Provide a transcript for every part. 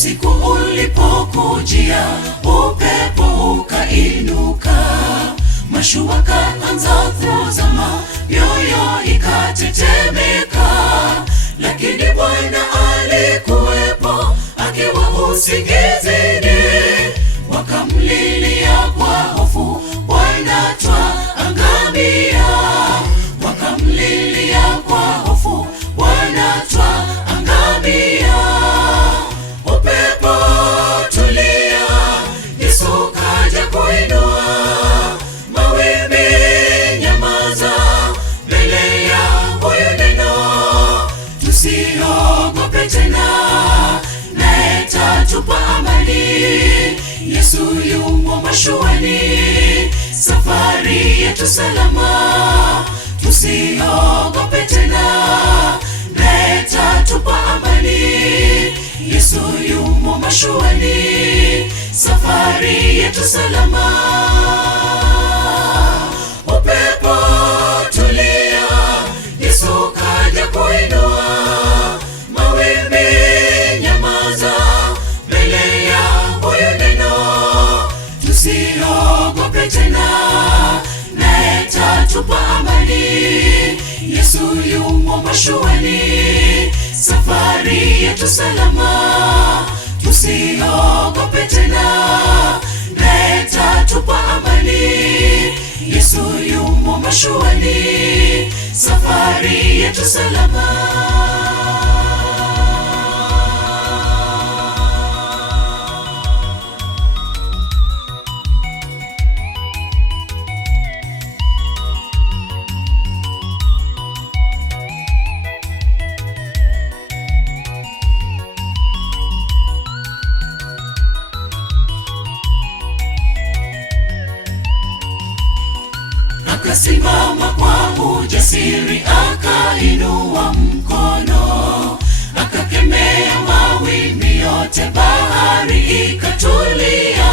Usiku ulipokujia, upepo ukainuka, mashua kaanza kuzama, mioyo ikatetemeka. Lakini Bwana alikuwepo, akiwa usingizini. Wakamlilia kwa hofu, Bwana twaangamia. Wakamlilia kwa hofu, Bwana twaangamia. Upepo tulia, Yesu kaja kuinua. Mawimbi nyamaza, mbele ya huyu neno. Tusiogope tena, naye tatupa amani. Yesu yumo mashuani, safari yetu salama. Tusiogope tena, naye tatupa amani. Yesu yumo mashuani, safari yetu salama. Upepo tulia, Yesu kaja kuinua. Mawimbi nyamaza, mbele ya huyu neno. Tusiogope tena, naye tatupa amani. Yesu yumo mashuani, safari yetu salama. Tusiogope tena, naye tatupa amani. Yesu yumo mashuani, safari yetu salama. Akasimama kwa ujasiri, akainua mkono, akakemea mawimbi yote, bahari ikatulia.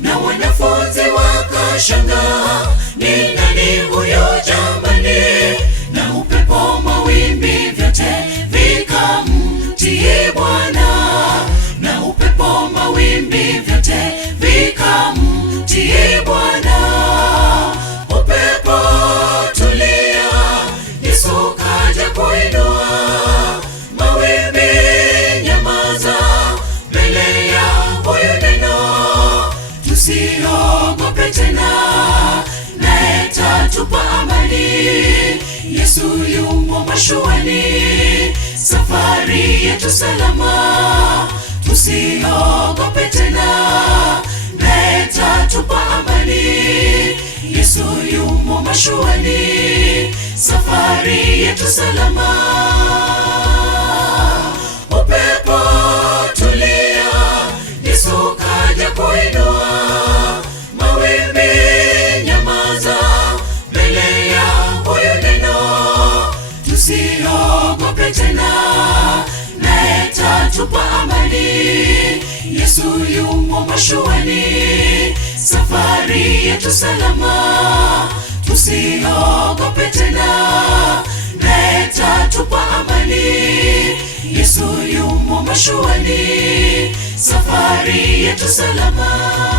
Na wanafunzi wakashangaa, ni nani huyo jamani? Na upepo mawimbi vyote vikamtii Bwana. Na upepo mawimbi vyote vikamtii Bwana. Upepo tulia, Yesu kaja kuinua. Mawimbi nyamaza, mbele ya huyu neno. Tusiogope tena, naye tatupa amani. Yesu yumo mashuani, safari yetu salama. Tusiogope tena, naye tatupa amani. Yesu yumo mashuani, safari yetu salama. Upepo tulia, Yesu kaja kuinua. Mawimbi nyamaza, mbele ya huyu neno. Tusiogope tena, naye tatupa amani. Yesu yumo mashuani, safari yetu salama. Tusiogope tena, naye tatupa amani. Yesu yumo mashuani, safari yetu salama.